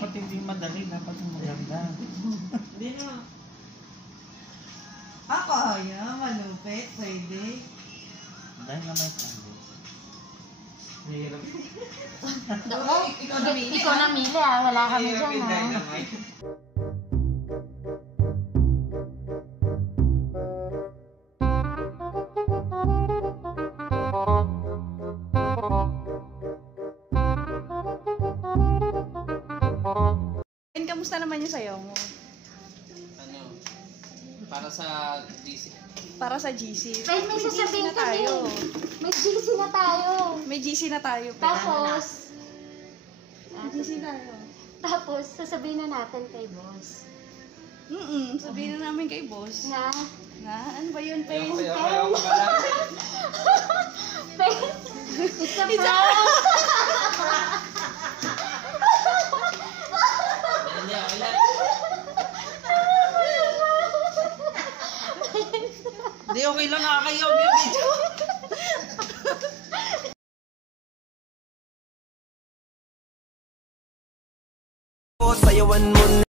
Dapat hindi madali, dapat maganda. Hindi na. Ako, yun, malupit, pwede. Dahil naman sa ano. Mahirap. Ikaw namili ah, wala kami dyan ah. Kamusta naman yung sayaw mo? Ano? Para sa GC. Para sa GC. May sasabihin na tayo. May GC na tayo. May GC na tayo. Tapos, GC tayo. tapos, sasabihin na natin kay boss. Sabihin na namin kay boss. Na, Ano ba yun, Pen? Ayaw ko pala. it's a prank! Hindi, okay lang. Hindi, okay lang nakakayaw yung video. Sayawan mo